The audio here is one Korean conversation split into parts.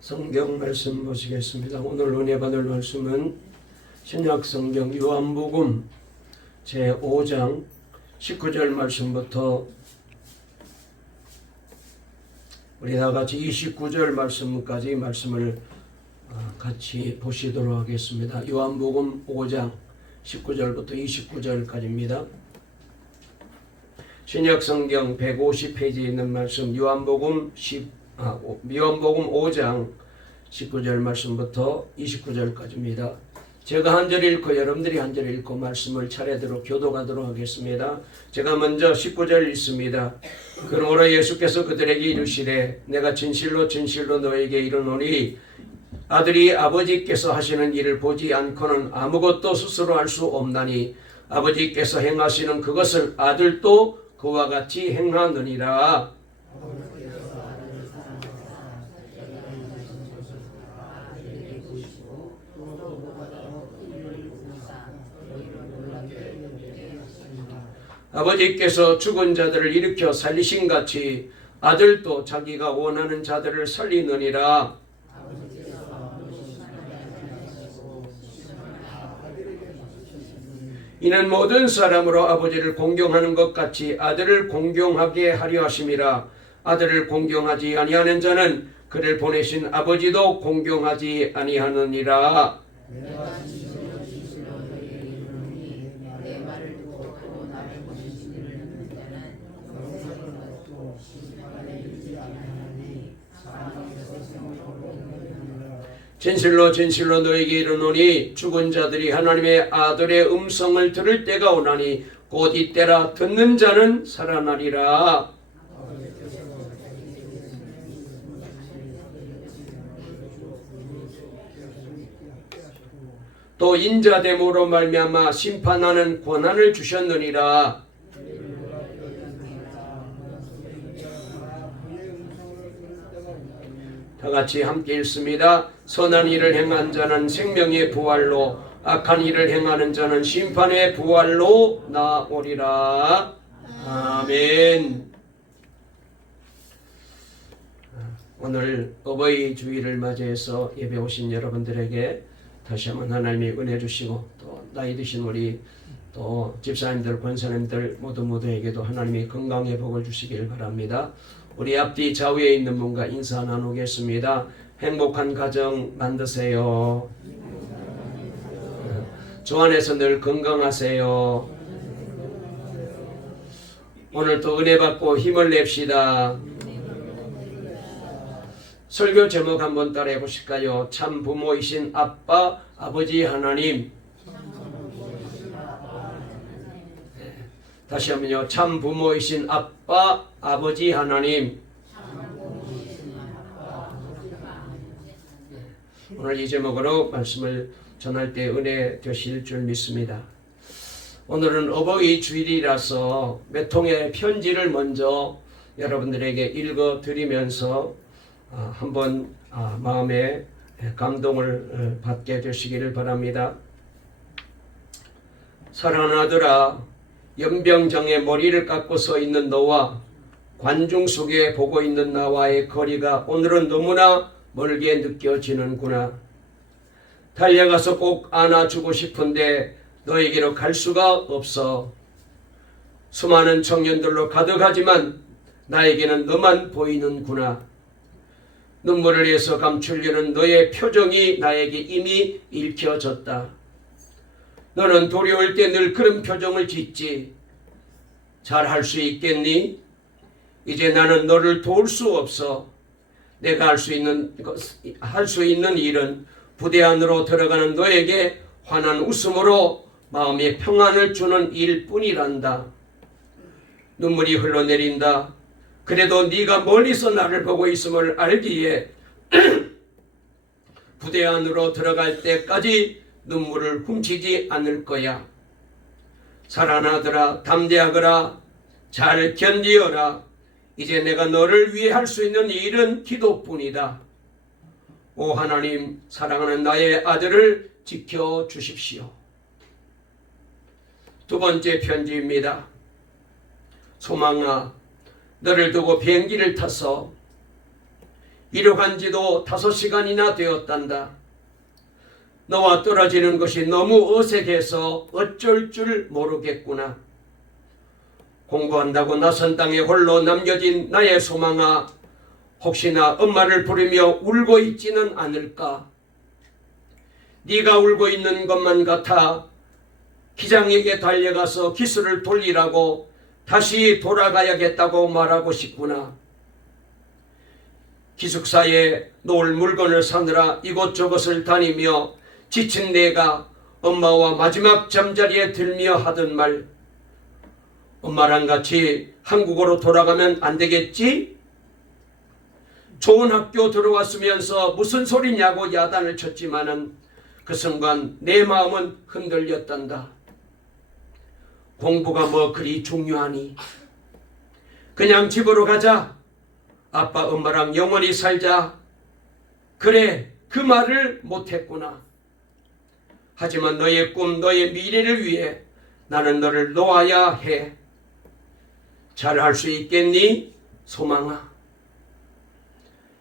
성경 말씀 보시겠습니다. 오늘 은혜 받을 말씀은 신약 성경 요한복음 제5장 19절 말씀부터 우리 다 같이 29절 말씀까지 말씀을 같이 보시도록 하겠습니다. 요한복음 5장 19절부터 29절까지입니다. 신약 성경 150페이지에 있는 말씀 요한복음 5장 19절 말씀부터 29절까지입니다. 제가 한 절 읽고 여러분들이 한 절 읽고 말씀을 차례대로 교독하도록 하겠습니다. 제가 먼저 19절 읽습니다. 그러므로 예수께서 그들에게 이르시되 내가 진실로 진실로 너에게 이르노니 아들이 아버지께서 하시는 일을 보지 않고는 아무것도 스스로 할 수 없나니 아버지께서 행하시는 그것을 아들도 그와 같이 행하느니라. 아버지께서 죽은 자들을 일으켜 살리신 같이 아들도 자기가 원하는 자들을 살리느니라. 이는 모든 사람으로 아버지를 공경하는 것 같이 아들을 공경하게 하려 하심이라. 아들을 공경하지 아니하는 자는 그를 보내신 아버지도 공경하지 아니하느니라. 진실로 진실로 너에게 이르노니 죽은 자들이 하나님의 아들의 음성을 들을 때가 오나니 곧 이때라. 듣는 자는 살아나리라. 또 인자됨으로 말미암아 심판하는 권한을 주셨느니라. 다같이 함께 읽습니다. 선한 일을 행한 자는 생명의 부활로, 악한 일을 행하는 자는 심판의 부활로 나오리라. 아멘. 오늘 어버이 주일을 맞이해서 예배 오신 여러분들에게 다시 한번 하나님이 은혜 주시고, 또 나이 드신 우리 또 집사님들, 권사님들 모두에게도 하나님이 건강의 복을 주시길 바랍니다. 우리 앞뒤 좌우에 있는 분과 인사 나누겠습니다. 행복한 가정 만드세요. 주 안에서 늘 건강하세요. 오늘도 은혜 받고 힘을 냅시다. 설교 제목 한번 따라해 보실까요? 참 부모이신 아빠, 아버지 하나님. 다시 한번요. 참 부모이신 아빠, 아버지 하나님. 오늘 이 제목으로 말씀을 전할 때 은혜 되실 줄 믿습니다. 오늘은 어버이 주일이라서 몇 통의 편지를 먼저 여러분들에게 읽어드리면서 한번 마음에 감동을 받게 되시기를 바랍니다. 사랑하는 아들아, 연병장에 머리를 깎고 서 있는 너와 관중 속에 보고 있는 나와의 거리가 오늘은 너무나 멀게 느껴지는구나. 달려가서 꼭 안아주고 싶은데 너에게로 갈 수가 없어. 수많은 청년들로 가득하지만 나에게는 너만 보이는구나. 눈물을 위해서 감추려는 너의 표정이 나에게 이미 읽혀졌다. 너는 두려울 때 늘 그런 표정을 짓지. 잘 할 수 있겠니? 이제 나는 너를 도울 수 없어. 내가 할 수 있는 일은 부대 안으로 들어가는 너에게 환한 웃음으로 마음에 평안을 주는 일뿐이란다. 눈물이 흘러내린다. 그래도 네가 멀리서 나를 보고 있음을 알기에 부대 안으로 들어갈 때까지 눈물을 훔치지 않을 거야. 사랑하는 아들아, 담대하거라. 잘 견디어라. 이제 내가 너를 위해 할 수 있는 일은 기도뿐이다. 오 하나님, 사랑하는 나의 아들을 지켜주십시오. 두 번째 편지입니다. 소망아, 너를 두고 비행기를 타서 이륙한 지도 5시간이나 되었단다. 너와 떨어지는 것이 너무 어색해서 어쩔 줄 모르겠구나. 공부한다고 낯선 땅에 홀로 남겨진 나의 소망아, 혹시나 엄마를 부르며 울고 있지는 않을까? 네가 울고 있는 것만 같아 기장에게 달려가서 기술을 돌리라고 다시 돌아가야겠다고 말하고 싶구나. 기숙사에 놓을 물건을 사느라 이곳저곳을 다니며 지친 내가 엄마와 마지막 잠자리에 들며 하던 말, 엄마랑 같이 한국으로 돌아가면 안 되겠지? 좋은 학교 들어왔으면서 무슨 소리냐고 야단을 쳤지만은 그 순간 내 마음은 흔들렸단다. 공부가 뭐 그리 중요하니? 그냥 집으로 가자. 아빠 엄마랑 영원히 살자. 그래, 그 말을 못했구나. 하지만 너의 꿈, 너의 미래를 위해 나는 너를 놓아야 해. 잘할 수 있겠니? 소망아.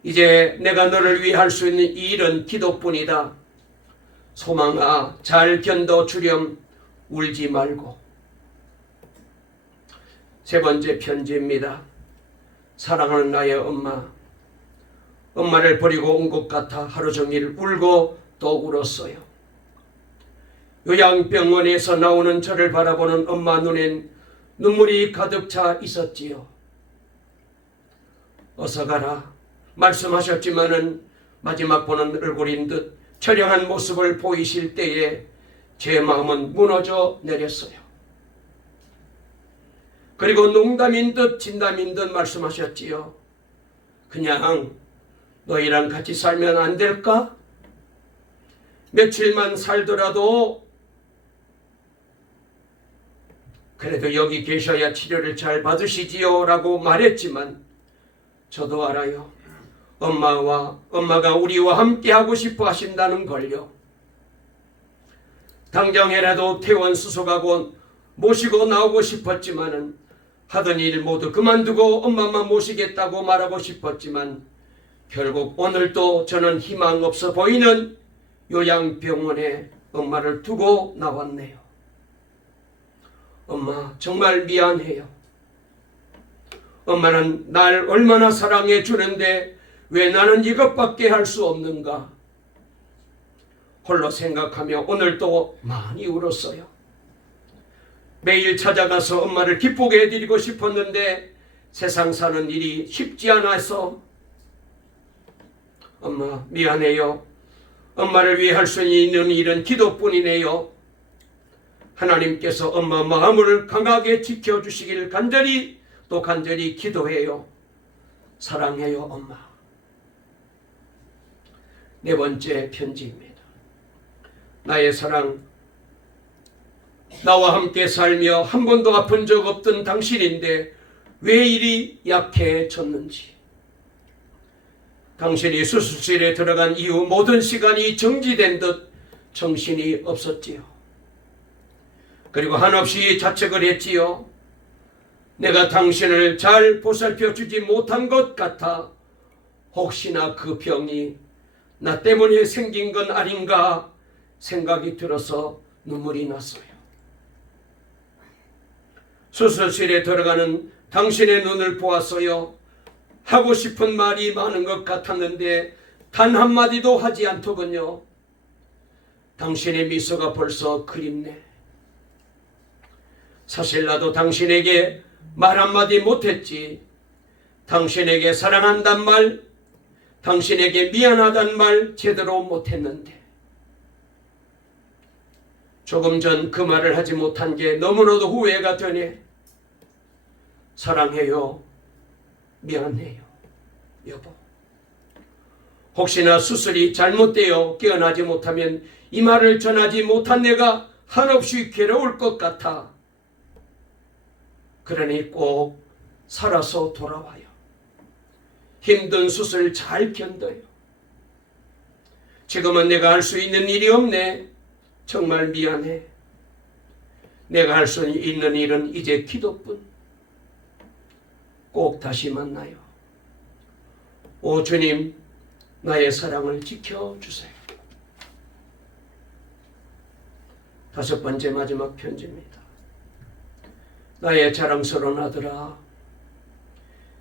이제 내가 너를 위해 할 수 있는 이 일은 기도뿐이다. 소망아, 잘 견뎌주렴. 울지 말고. 3번째 편지입니다. 사랑하는 나의 엄마. 엄마를 버리고 온 것 같아 하루 종일 울고 또 울었어요. 요양병원에서 나오는 저를 바라보는 엄마 눈엔 눈물이 가득 차 있었지요. 어서 가라 말씀하셨지만은 마지막 보는 얼굴인 듯 처량한 모습을 보이실 때에 제 마음은 무너져 내렸어요. 그리고 농담인 듯 진담인 듯 말씀하셨지요. 그냥 너희랑 같이 살면 안 될까? 며칠만 살더라도 그래도 여기 계셔야 치료를 잘 받으시지요 라고 말했지만 저도 알아요. 엄마가 우리와 함께 하고 싶어 하신다는 걸요. 당장이라도 퇴원 수속하고 모시고 나오고 싶었지만은 하던 일 모두 그만두고 엄마만 모시겠다고 말하고 싶었지만 결국 오늘도 저는 희망 없어 보이는 요양병원에 엄마를 두고 나왔네요. 엄마 정말 미안해요. 엄마는 날 얼마나 사랑해 주는데 왜 나는 이것밖에 할 수 없는가? 홀로 생각하며 오늘도 많이 울었어요. 매일 찾아가서 엄마를 기쁘게 해드리고 싶었는데 세상 사는 일이 쉽지 않아서 엄마 미안해요. 엄마를 위해 할 수 있는 일은 기도뿐이네요. 하나님께서 엄마 마음을 강하게 지켜주시길 간절히 기도해요. 사랑해요 엄마. 4번째 편지입니다. 나의 사랑, 나와 함께 살며 한 번도 아픈 적 없던 당신인데 왜 이리 약해졌는지. 당신이 수술실에 들어간 이후 모든 시간이 정지된 듯 정신이 없었지요. 그리고 한없이 자책을 했지요. 내가 당신을 잘 보살펴 주지 못한 것 같아 혹시나 그 병이 나 때문에 생긴 건 아닌가 생각이 들어서 눈물이 났어요. 수술실에 들어가는 당신의 눈을 보았어요. 하고 싶은 말이 많은 것 같았는데 단 한마디도 하지 않더군요. 당신의 미소가 벌써 그립네. 사실 나도 당신에게 말 한마디 못했지. 당신에게 사랑한단 말, 당신에게 미안하단 말 제대로 못했는데 조금 전 그 말을 하지 못한 게 너무나도 후회가 되네. 사랑해요. 미안해요. 여보. 혹시나 수술이 잘못되어 깨어나지 못하면 이 말을 전하지 못한 내가 한없이 괴로울 것 같아. 그러니 꼭 살아서 돌아와요. 힘든 수술 잘 견뎌요. 지금은 내가 할 수 있는 일이 없네. 정말 미안해. 내가 할 수 있는 일은 이제 기도뿐. 꼭 다시 만나요. 오 주님, 나의 사랑을 지켜주세요. 다섯 번째 마지막 편지입니다. 나의 자랑스러운 아들아,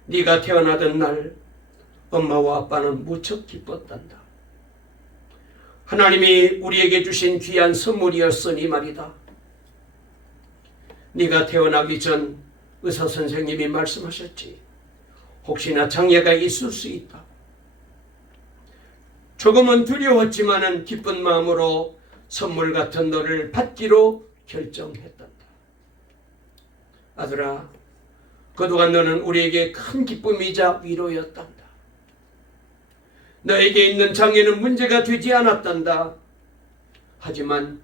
네가 태어나던 날 엄마와 아빠는 무척 기뻤단다. 하나님이 우리에게 주신 귀한 선물이었으니 말이다. 네가 태어나기 전 의사 선생님이 말씀하셨지. 혹시나 장애가 있을 수 있다. 조금은 두려웠지만은 기쁜 마음으로 선물 같은 너를 받기로 결정했단다. 아들아, 그동안 너는 우리에게 큰 기쁨이자 위로였단다. 너에게 있는 장애는 문제가 되지 않았단다. 하지만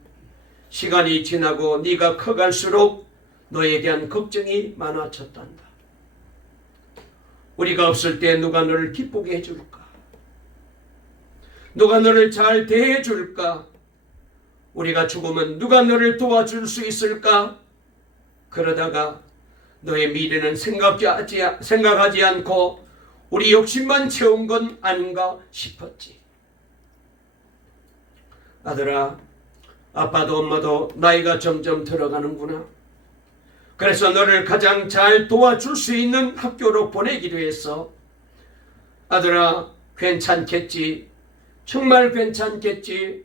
시간이 지나고 네가 커갈수록 너에 대한 걱정이 많아졌단다. 우리가 없을 때 누가 너를 기쁘게 해줄까? 누가 너를 잘 대해줄까? 우리가 죽으면 누가 너를 도와줄 수 있을까? 그러다가 너의 미래는 생각하지 않고 우리 욕심만 채운 건 아닌가 싶었지. 아들아, 아빠도 엄마도 나이가 점점 들어가는구나. 그래서 너를 가장 잘 도와줄 수 있는 학교로 보내기로 했어. 아들아, 괜찮겠지? 정말 괜찮겠지?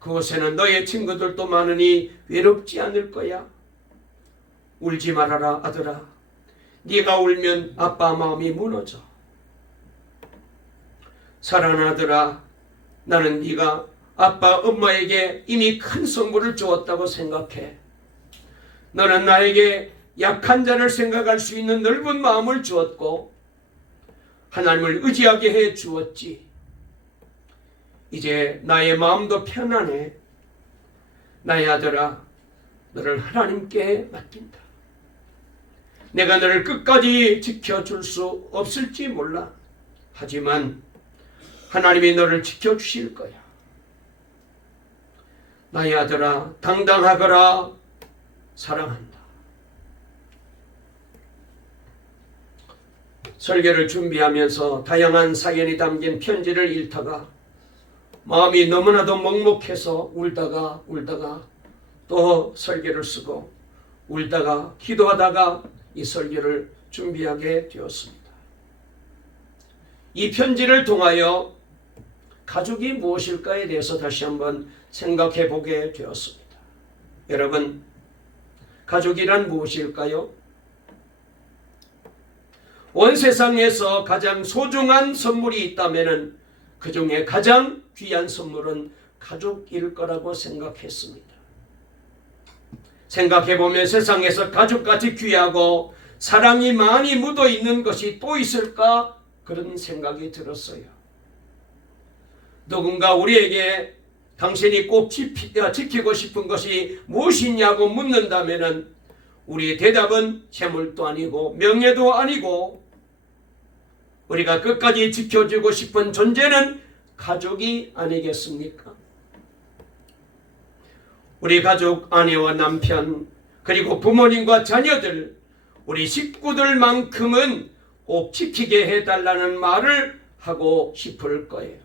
그곳에는 너의 친구들도 많으니 외롭지 않을 거야. 울지 말아라, 아들아. 네가 울면 아빠 마음이 무너져. 사랑하는 아들아, 나는 네가 아빠, 엄마에게 이미 큰 선물을 주었다고 생각해. 너는 나에게 약한 자를 생각할 수 있는 넓은 마음을 주었고 하나님을 의지하게 해 주었지. 이제 나의 마음도 편안해. 나의 아들아, 너를 하나님께 맡긴다. 내가 너를 끝까지 지켜줄 수 없을지 몰라. 하지만 하나님이 너를 지켜주실 거야. 나의 아들아, 당당하거라. 사랑한다. 설교를 준비하면서 다양한 사연이 담긴 편지를 읽다가 마음이 너무나도 먹먹해서 울다가 또 설교를 쓰고 울다가 기도하다가 이 설교를 준비하게 되었습니다. 이 편지를 통하여 가족이 무엇일까에 대해서 다시 한번 생각해 보게 되었습니다. 여러분, 가족이란 무엇일까요? 온 세상에서 가장 소중한 선물이 있다면 그 중에 가장 귀한 선물은 가족일 거라고 생각했습니다. 생각해보면 세상에서 가족같이 귀하고 사랑이 많이 묻어있는 것이 또 있을까? 그런 생각이 들었어요. 누군가 우리에게 당신이 꼭 지키고 싶은 것이 무엇이냐고 묻는다면 우리의 대답은 재물도 아니고 명예도 아니고 우리가 끝까지 지켜주고 싶은 존재는 가족이 아니겠습니까? 우리 가족 아내와 남편 그리고 부모님과 자녀들 우리 식구들만큼은 꼭 지키게 해달라는 말을 하고 싶을 거예요.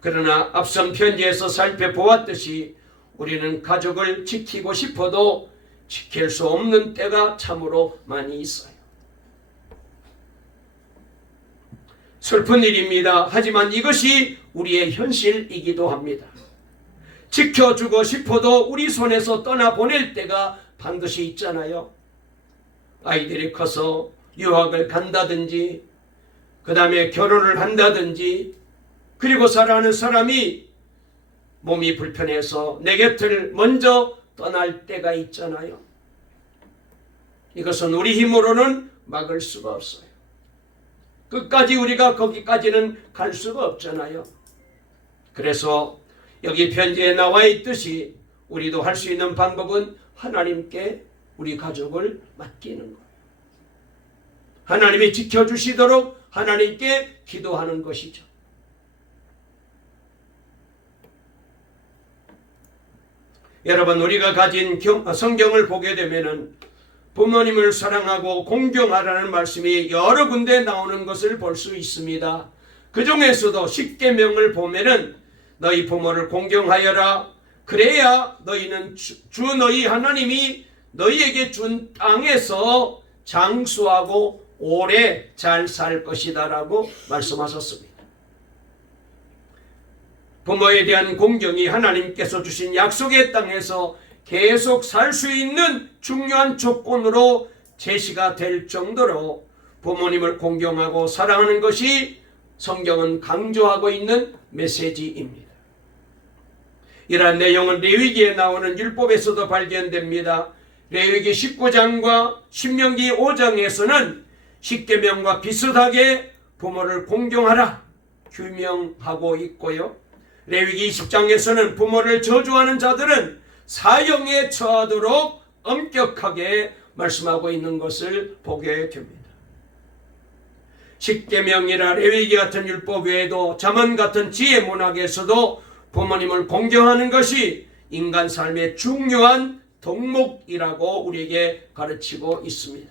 그러나 앞선 편지에서 살펴보았듯이 우리는 가족을 지키고 싶어도 지킬 수 없는 때가 참으로 많이 있어요. 슬픈 일입니다. 하지만 이것이 우리의 현실이기도 합니다. 지켜주고 싶어도 우리 손에서 떠나보낼 때가 반드시 있잖아요. 아이들이 커서 유학을 간다든지 그 다음에 결혼을 한다든지 그리고 사랑하는 사람이 몸이 불편해서 내 곁을 먼저 떠날 때가 있잖아요. 이것은 우리 힘으로는 막을 수가 없어요. 끝까지 우리가 거기까지는 갈 수가 없잖아요. 그래서 여기 편지에 나와 있듯이 우리도 할 수 있는 방법은 하나님께 우리 가족을 맡기는 거예요. 하나님이 지켜주시도록 하나님께 기도하는 것이죠. 여러분, 우리가 가진 성경을 보게 되면은 부모님을 사랑하고 공경하라는 말씀이 여러 군데 나오는 것을 볼 수 있습니다. 그 중에서도 십계명을 보면은 너희 부모를 공경하여라. 그래야 너희는 주 너희 하나님이 너희에게 준 땅에서 장수하고 오래 잘 살 것이다 라고 말씀하셨습니다. 부모에 대한 공경이 하나님께서 주신 약속의 땅에서 계속 살 수 있는 중요한 조건으로 제시가 될 정도로 부모님을 공경하고 사랑하는 것이 성경은 강조하고 있는 메시지입니다. 이러한 내용은 레위기에 나오는 율법에서도 발견됩니다. 레위기 19장과 신명기 5장에서는 십계명과 비슷하게 부모를 공경하라 규명하고 있고요. 레위기 20장에서는 부모를 저주하는 자들은 사형에 처하도록 엄격하게 말씀하고 있는 것을 보게 됩니다. 십계명이나 레위기 같은 율법 외에도 잠언 같은 지혜 문학에서도 부모님을 공경하는 것이 인간 삶의 중요한 덕목이라고 우리에게 가르치고 있습니다.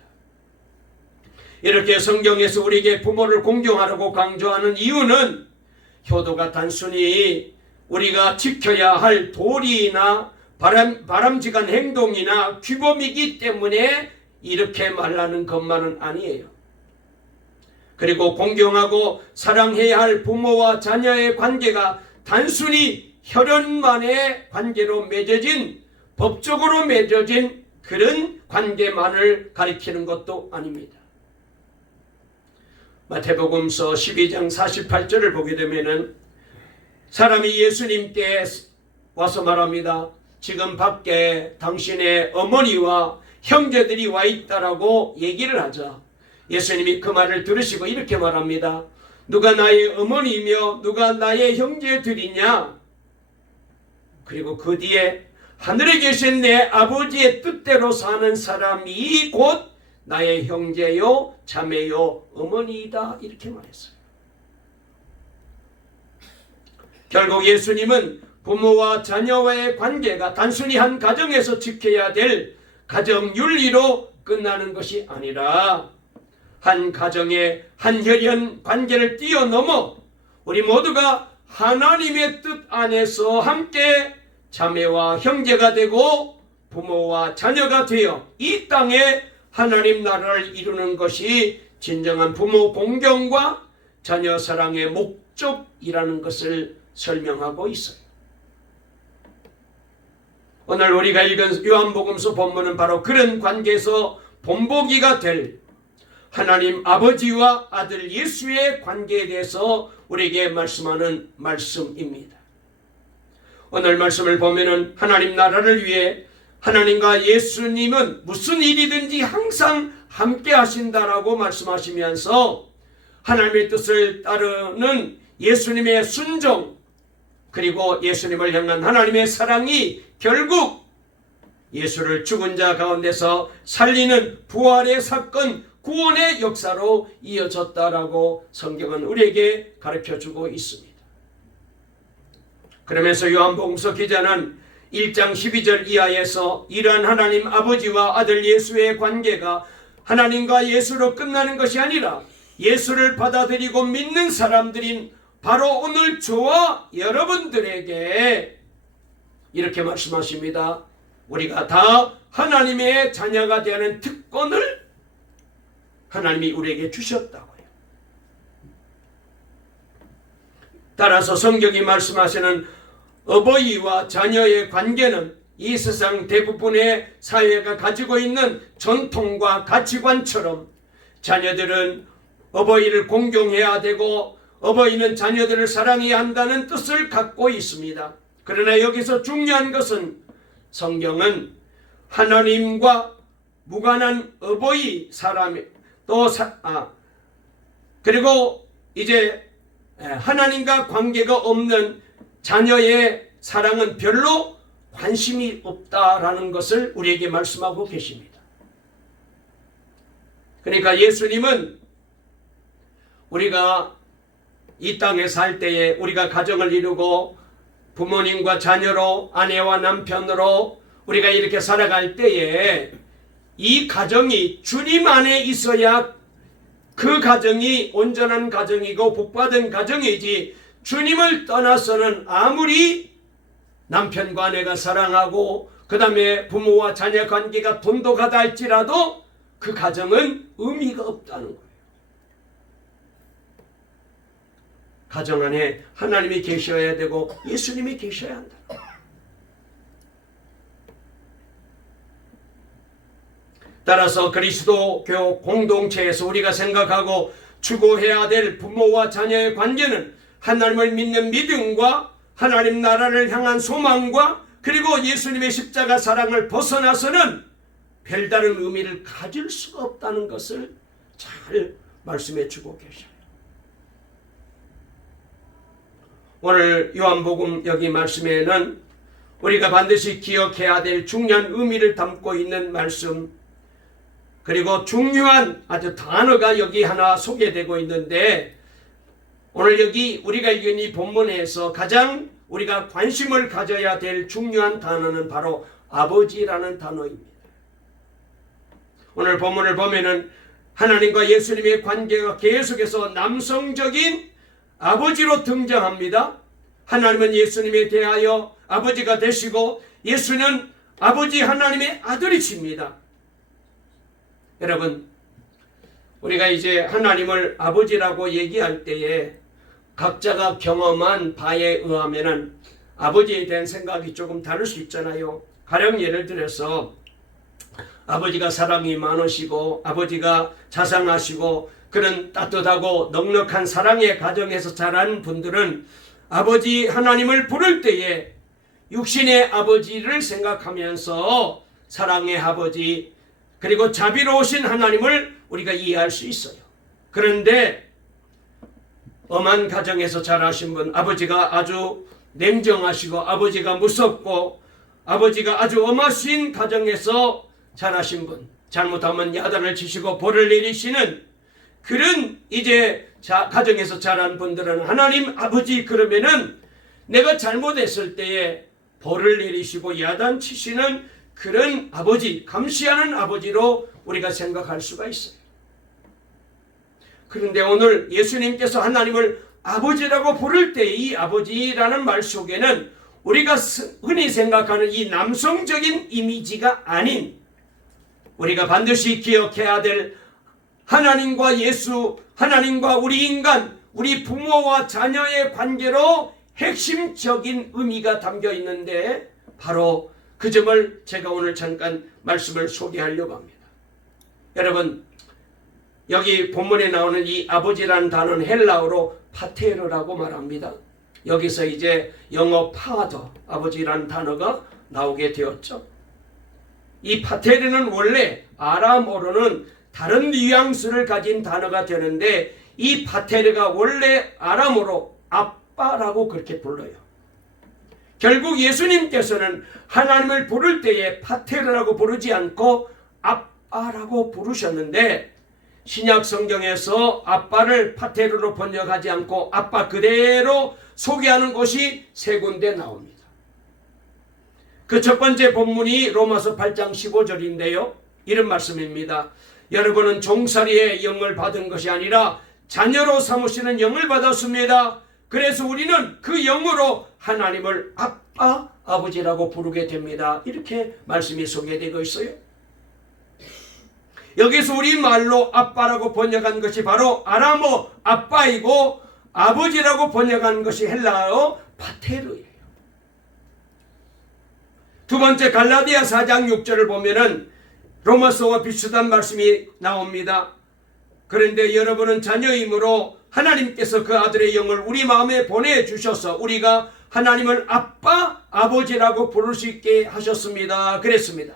이렇게 성경에서 우리에게 부모를 공경하라고 강조하는 이유는 효도가 단순히 우리가 지켜야 할 도리나 바람직한 행동이나 규범이기 때문에 이렇게 말하는 것만은 아니에요. 그리고 공경하고 사랑해야 할 부모와 자녀의 관계가 단순히 혈연만의 관계로 맺어진, 법적으로 맺어진 그런 관계만을 가리키는 것도 아닙니다. 마태복음서 12장 48절을 보게 되면은 사람이 예수님께 와서 말합니다. 지금 밖에 당신의 어머니와 형제들이 와 있다라고 얘기를 하자 예수님이 그 말을 들으시고 이렇게 말합니다. 누가 나의 어머니이며 누가 나의 형제들이냐? 그리고 그 뒤에 하늘에 계신 내 아버지의 뜻대로 사는 사람이 곧 나의 형제요 자매요 어머니이다 이렇게 말했어요. 결국 예수님은 부모와 자녀와의 관계가 단순히 한 가정에서 지켜야 될 가정 윤리로 끝나는 것이 아니라 한 가정의 한 혈연 관계를 뛰어넘어 우리 모두가 하나님의 뜻 안에서 함께 자매와 형제가 되고 부모와 자녀가 되어 이 땅에 하나님 나라를 이루는 것이 진정한 부모 공경과 자녀 사랑의 목적이라는 것을 설명하고 있어요. 오늘 우리가 읽은 요한복음서 본문은 바로 그런 관계에서 본보기가 될 하나님 아버지와 아들 예수의 관계에 대해서 우리에게 말씀하는 말씀입니다. 오늘 말씀을 보면은 하나님 나라를 위해 하나님과 예수님은 무슨 일이든지 항상 함께 하신다라고 말씀하시면서 하나님의 뜻을 따르는 예수님의 순종 그리고 예수님을 향한 하나님의 사랑이 결국 예수를 죽은 자 가운데서 살리는 부활의 사건 구원의 역사로 이어졌다라고 성경은 우리에게 가르쳐주고 있습니다. 그러면서 요한복음서 기자는 1장 12절 이하에서 이러한 하나님 아버지와 아들 예수의 관계가 하나님과 예수로 끝나는 것이 아니라 예수를 받아들이고 믿는 사람들인 바로 오늘 저와 여러분들에게 이렇게 말씀하십니다. 우리가 다 하나님의 자녀가 되는 특권을 하나님이 우리에게 주셨다고요. 따라서 성경이 말씀하시는 어버이와 자녀의 관계는 이 세상 대부분의 사회가 가지고 있는 전통과 가치관처럼 자녀들은 어버이를 공경해야 되고 어버이는 자녀들을 사랑해야 한다는 뜻을 갖고 있습니다. 그러나 여기서 중요한 것은 성경은 하나님과 무관한 어버이 사람이 그리고 이제 하나님과 관계가 없는 자녀의 사랑은 별로 관심이 없다라는 것을 우리에게 말씀하고 계십니다. 그러니까 예수님은 우리가 이 땅에 살 때에 우리가 가정을 이루고 부모님과 자녀로 아내와 남편으로 우리가 이렇게 살아갈 때에 이 가정이 주님 안에 있어야 그 가정이 온전한 가정이고 복받은 가정이지, 주님을 떠나서는 아무리 남편과 아내가 사랑하고 그 다음에 부모와 자녀 관계가 돈독하다 할지라도 그 가정은 의미가 없다는 거예요. 가정 안에 하나님이 계셔야 되고 예수님이 계셔야 한다. 따라서 그리스도교 공동체에서 우리가 생각하고 추구해야 될 부모와 자녀의 관계는 하나님을 믿는 믿음과 하나님 나라를 향한 소망과 그리고 예수님의 십자가 사랑을 벗어나서는 별다른 의미를 가질 수가 없다는 것을 잘 말씀해 주고 계셔요. 오늘 요한복음 여기 말씀에는 우리가 반드시 기억해야 될 중요한 의미를 담고 있는 말씀, 그리고 중요한 아주 단어가 여기 하나 소개되고 있는데, 오늘 여기 우리가 읽은 이 본문에서 가장 우리가 관심을 가져야 될 중요한 단어는 바로 아버지라는 단어입니다. 오늘 본문을 보면은 하나님과 예수님의 관계가 계속해서 남성적인 아버지로 등장합니다. 하나님은 예수님에 대하여 아버지가 되시고 예수는 아버지 하나님의 아들이십니다. 여러분, 우리가 이제 하나님을 아버지라고 얘기할 때에 각자가 경험한 바에 의하면은 아버지에 대한 생각이 조금 다를 수 있잖아요. 가령 예를 들어서 아버지가 사랑이 많으시고 아버지가 자상하시고 그런 따뜻하고 넉넉한 사랑의 가정에서 자란 분들은 아버지 하나님을 부를 때에 육신의 아버지를 생각하면서 사랑의 아버지 그리고 자비로우신 하나님을 우리가 이해할 수 있어요. 그런데 엄한 가정에서 자라신 분, 아버지가 아주 냉정하시고 아버지가 무섭고 아버지가 아주 엄하신 가정에서 자라신 분, 잘못하면 야단을 치시고 벌을 내리시는 그런 이제 가정에서 자란 분들은 하나님 아버지 그러면은 내가 잘못했을 때에 벌을 내리시고 야단 치시는 그런 아버지, 감시하는 아버지로 우리가 생각할 수가 있어요. 그런데 오늘 예수님께서 하나님을 아버지라고 부를 때 이 아버지라는 말 속에는 우리가 흔히 생각하는 이 남성적인 이미지가 아닌 우리가 반드시 기억해야 될 하나님과 예수, 하나님과 우리 인간, 우리 부모와 자녀의 관계로 핵심적인 의미가 담겨 있는데 바로 그 점을 제가 오늘 잠깐 말씀을 소개하려고 합니다. 여러분, 여기 본문에 나오는 이 아버지라는 단어는 헬라어로 파테르라고 말합니다. 여기서 이제 영어 파더, 아버지라는 단어가 나오게 되었죠. 이 파테르는 원래 아람어로는 다른 뉘앙스를 가진 단어가 되는데 이 파테르가 원래 아람어로 아빠라고 그렇게 불러요. 결국 예수님께서는 하나님을 부를 때에 파테르라고 부르지 않고 아빠라고 부르셨는데 신약 성경에서 아빠를 파테르로 번역하지 않고 아빠 그대로 소개하는 곳이 세 군데 나옵니다. 그 첫 번째 본문이 로마서 8장 15절인데요. 이런 말씀입니다. 여러분은 종살이의 영을 받은 것이 아니라 자녀로 삼으시는 영을 받았습니다. 그래서 우리는 그 영으로 하나님을 아빠, 아버지라고 부르게 됩니다. 이렇게 말씀이 소개되고 있어요. 여기서 우리말로 아빠라고 번역한 것이 바로 아람어 아빠이고 아버지라고 번역한 것이 헬라어 파테르예요. 두 번째 갈라디아 4장 6절을 보면은 로마서와 비슷한 말씀이 나옵니다. 그런데 여러분은 자녀이므로 하나님께서 그 아들의 영을 우리 마음에 보내주셔서 우리가 하나님을 아빠, 아버지라고 부를 수 있게 하셨습니다. 그랬습니다.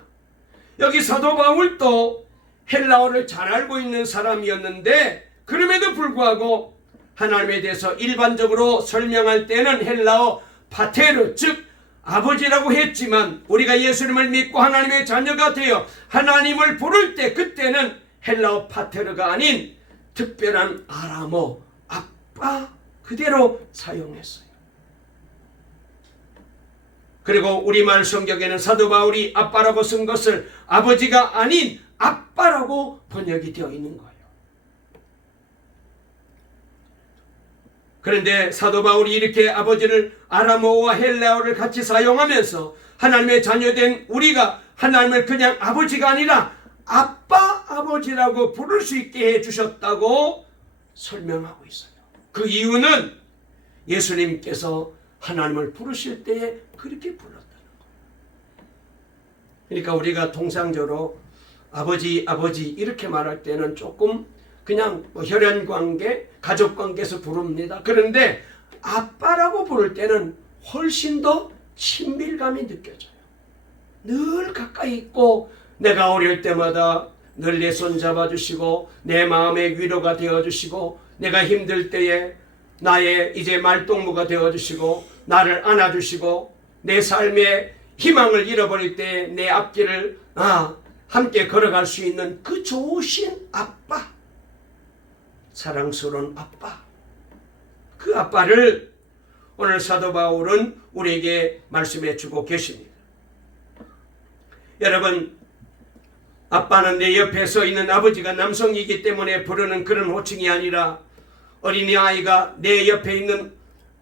여기 사도 바울도 헬라어를 잘 알고 있는 사람이었는데 그럼에도 불구하고 하나님에 대해서 일반적으로 설명할 때는 헬라어 파테르, 즉 아버지라고 했지만 우리가 예수님을 믿고 하나님의 자녀가 되어 하나님을 부를 때 그때는 헬라어 파테르가 아닌 특별한 아람어 아빠 그대로 사용했어요. 그리고 우리말 성경에는 사도 바울이 아빠라고 쓴 것을 아버지가 아닌 아빠라고 번역이 되어 있는 거예요. 그런데 사도 바울이 이렇게 아버지를 아람어와 헬라어를 같이 사용하면서 하나님의 자녀된 우리가 하나님을 그냥 아버지가 아니라 아빠, 아버지라고 부를 수 있게 해주셨다고 설명하고 있어요. 그 이유는 예수님께서 하나님을 부르실 때에 그렇게 불렀다는 거예요. 그러니까 우리가 통상적으로 아버지, 아버지 이렇게 말할 때는 조금 그냥 혈연관계, 가족관계에서 부릅니다. 그런데 아빠라고 부를 때는 훨씬 더 친밀감이 느껴져요. 늘 가까이 있고 내가 어릴 때마다 늘 내 손 잡아주시고 내 마음의 위로가 되어주시고 내가 힘들 때에 나의 이제 말동무가 되어주시고 나를 안아주시고 내 삶의 희망을 잃어버릴 때 내 앞길을 함께 걸어갈 수 있는 그 좋으신 아빠, 사랑스러운 아빠, 그 아빠를 오늘 사도 바울은 우리에게 말씀해 주고 계십니다. 여러분, 아빠는 내 옆에 서 있는 아버지가 남성이기 때문에 부르는 그런 호칭이 아니라 어린이아이가 내 옆에 있는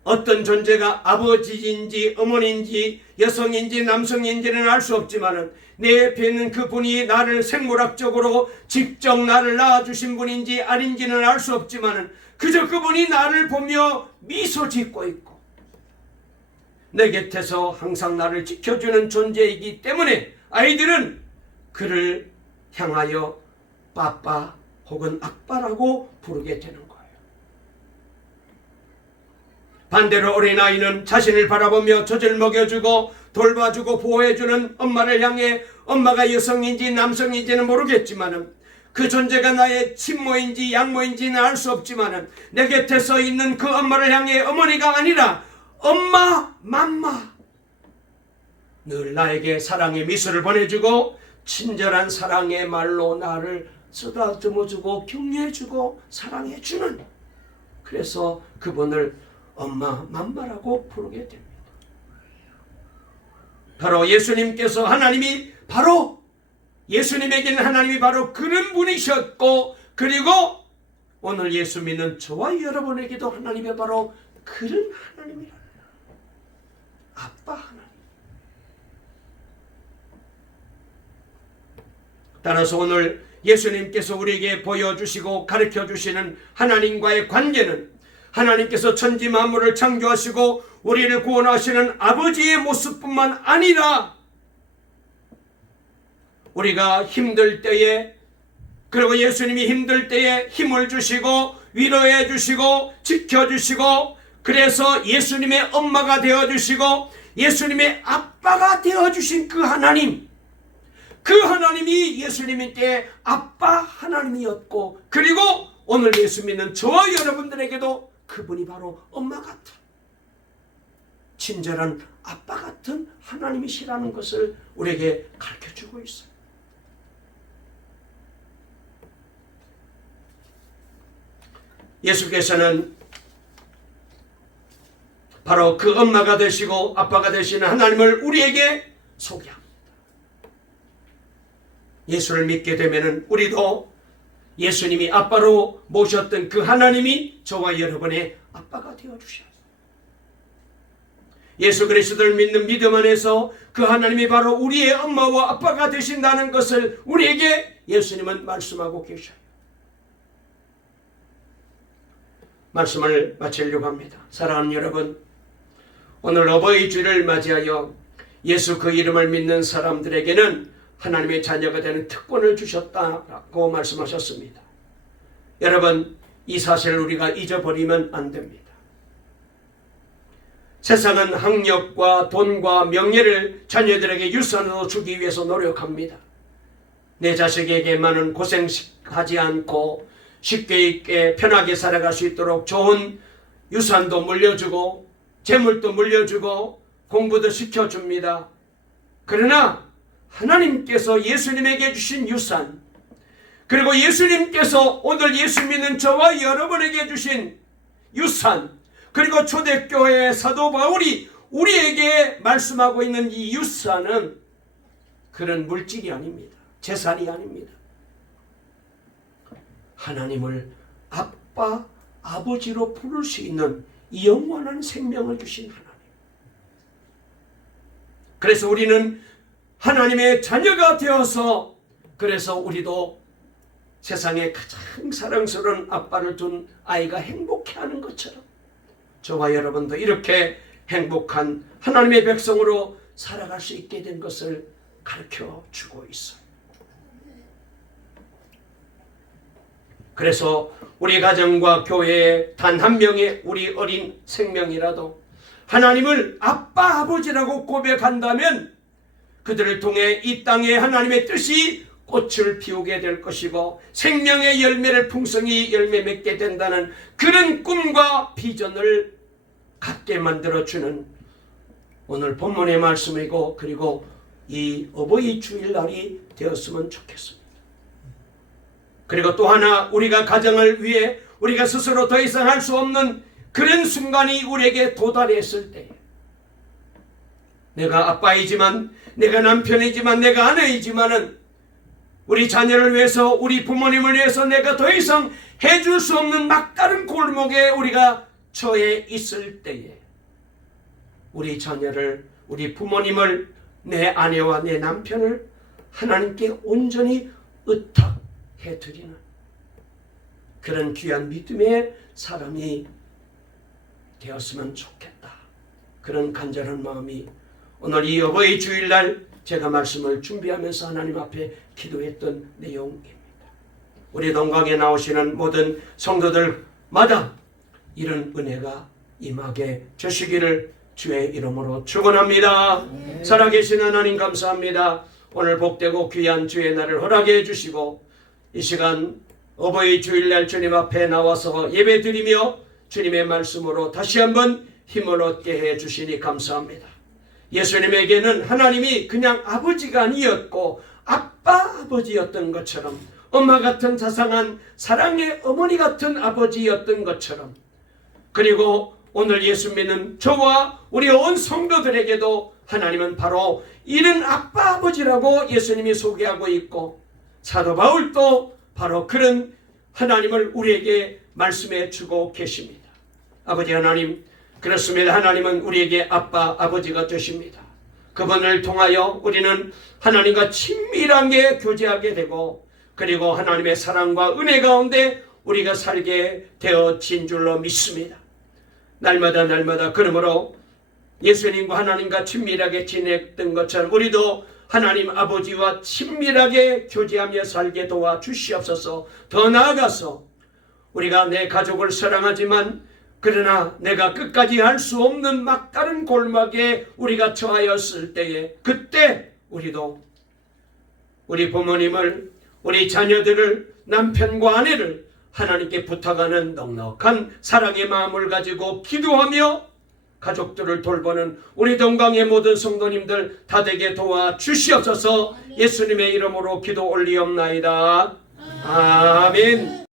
어떤 존재가 아버지인지 어머니인지 여성인지 남성인지는 알 수 없지만 내 옆에 있는 그분이 나를 생물학적으로 직접 나를 낳아주신 분인지 아닌지는 알 수 없지만 그저 그분이 나를 보며 미소 짓고 있고 내 곁에서 항상 나를 지켜주는 존재이기 때문에 아이들은 그를 향하여 빠빠 혹은 아빠라고 부르게 되는 거예요. 반대로 어린아이는 자신을 바라보며 젖을 먹여주고 돌봐주고 보호해주는 엄마를 향해 엄마가 여성인지 남성인지는 모르겠지만 그 존재가 나의 친모인지 양모인지는 알 수 없지만 내 곁에 서 있는 그 엄마를 향해 어머니가 아니라 엄마, 맘마 늘 나에게 사랑의 미소를 보내주고 친절한 사랑의 말로 나를 쓰다듬어주고 격려해주고 사랑해주는, 그래서 그분을 엄마, 맘마라고 부르게 됩니다. 바로 예수님께서 하나님이 바로 예수님에게는 하나님이 바로 그런 분이셨고, 그리고 오늘 예수 믿는 저와 여러분에게도 하나님이 바로 그런 하나님이라는 거예요. 아빠 하나님. 따라서 오늘 예수님께서 우리에게 보여주시고 가르쳐주시는 하나님과의 관계는 하나님께서 천지 만물을 창조하시고 우리를 구원하시는 아버지의 모습뿐만 아니라 우리가 힘들 때에, 그리고 예수님이 힘들 때에 힘을 주시고 위로해 주시고 지켜주시고, 그래서 예수님의 엄마가 되어주시고 예수님의 아빠가 되어주신 그 하나님, 그 하나님이 예수님께 아빠 하나님이었고, 그리고 오늘 예수 믿는 저와 여러분들에게도 그분이 바로 엄마 같은 친절한 아빠 같은 하나님이시라는 것을 우리에게 가르쳐주고 있어요. 예수께서는 바로 그 엄마가 되시고 아빠가 되시는 하나님을 우리에게 소개합니다. 예수를 믿게 되면 우리도 예수님이 아빠로 모셨던 그 하나님이 저와 여러분의 아빠가 되어주셔요. 예수 그리스도를 믿는 믿음 안에서 그 하나님이 바로 우리의 엄마와 아빠가 되신다는 것을 우리에게 예수님은 말씀하고 계셔요. 말씀을 마치려고 합니다. 사랑하는 여러분, 오늘 어버이 주를 맞이하여 예수 그 이름을 믿는 사람들에게는 하나님의 자녀가 되는 특권을 주셨다고 말씀하셨습니다. 여러분, 이 사실을 우리가 잊어버리면 안 됩니다. 세상은 학력과 돈과 명예를 자녀들에게 유산으로 주기 위해서 노력합니다. 내 자식에게만은 고생하지 않고 쉽게 있게 편하게 살아갈 수 있도록 좋은 유산도 물려주고 재물도 물려주고 공부도 시켜줍니다. 그러나 하나님께서 예수님에게 주신 유산, 그리고 예수님께서 오늘 예수 믿는 저와 여러분에게 주신 유산, 그리고 초대교회의 사도 바울이 우리에게 말씀하고 있는 이 유산은 그런 물질이 아닙니다. 재산이 아닙니다. 하나님을 아빠, 아버지로 부를 수 있는 영원한 생명을 주신 하나님. 그래서 우리는 하나님의 자녀가 되어서, 그래서 우리도 세상에 가장 사랑스러운 아빠를 둔 아이가 행복해하는 것처럼 저와 여러분도 이렇게 행복한 하나님의 백성으로 살아갈 수 있게 된 것을 가르쳐 주고 있어요. 그래서 우리 가정과 교회에 단 한 명의 우리 어린 생명이라도 하나님을 아빠, 아버지라고 고백한다면 그들을 통해 이 땅에 하나님의 뜻이 꽃을 피우게 될 것이고 생명의 열매를 풍성히 열매 맺게 된다는 그런 꿈과 비전을 갖게 만들어주는 오늘 본문의 말씀이고, 그리고 이 어버이 주일날이 되었으면 좋겠습니다. 그리고 또 하나, 우리가 가정을 위해 우리가 스스로 더 이상 할 수 없는 그런 순간이 우리에게 도달했을 때, 내가 아빠이지만, 내가 남편이지만, 내가 아내이지만은 우리 자녀를 위해서, 우리 부모님을 위해서 내가 더 이상 해줄 수 없는 막다른 골목에 우리가 처해 있을 때에 우리 자녀를, 우리 부모님을, 내 아내와 내 남편을 하나님께 온전히 의탁해드리는 그런 귀한 믿음의 사람이 되었으면 좋겠다. 그런 간절한 마음이 오늘 이 어버이 주일날 제가 말씀을 준비하면서 하나님 앞에 기도했던 내용입니다. 우리 동강에 나오시는 모든 성도들마다 이런 은혜가 임하게 주시기를 주의 이름으로 축원합니다. 살아계신 하나님 감사합니다. 오늘 복되고 귀한 주의 날을 허락해 주시고 이 시간 어버이 주일날 주님 앞에 나와서 예배드리며 주님의 말씀으로 다시 한번 힘을 얻게 해 주시니 감사합니다. 예수님에게는 하나님이 그냥 아버지가 아니었고 아빠, 아버지였던 것처럼, 엄마 같은 자상한 사랑의 어머니 같은 아버지였던 것처럼, 그리고 오늘 예수 믿는 저와 우리 온 성도들에게도 하나님은 바로 이런 아빠, 아버지라고 예수님이 소개하고 있고, 사도 바울도 바로 그런 하나님을 우리에게 말씀해 주고 계십니다. 아버지 하나님, 그렇습니다. 하나님은 우리에게 아빠, 아버지가 되십니다. 그분을 통하여 우리는 하나님과 친밀하게 교제하게 되고, 그리고 하나님의 사랑과 은혜 가운데 우리가 살게 되어진 줄로 믿습니다. 날마다 그러므로 예수님과 하나님과 친밀하게 지냈던 것처럼 우리도 하나님 아버지와 친밀하게 교제하며 살게 도와주시옵소서. 더 나아가서 우리가 내 가족을 사랑하지만 그러나 내가 끝까지 할 수 없는 막다른 골목에 우리가 처하였을 때에, 그때 우리도 우리 부모님을, 우리 자녀들을, 남편과 아내를 하나님께 부탁하는 넉넉한 사랑의 마음을 가지고 기도하며 가족들을 돌보는 우리 동강의 모든 성도님들 다 되게 도와주시옵소서. 예수님의 이름으로 기도 올리옵나이다. 아멘.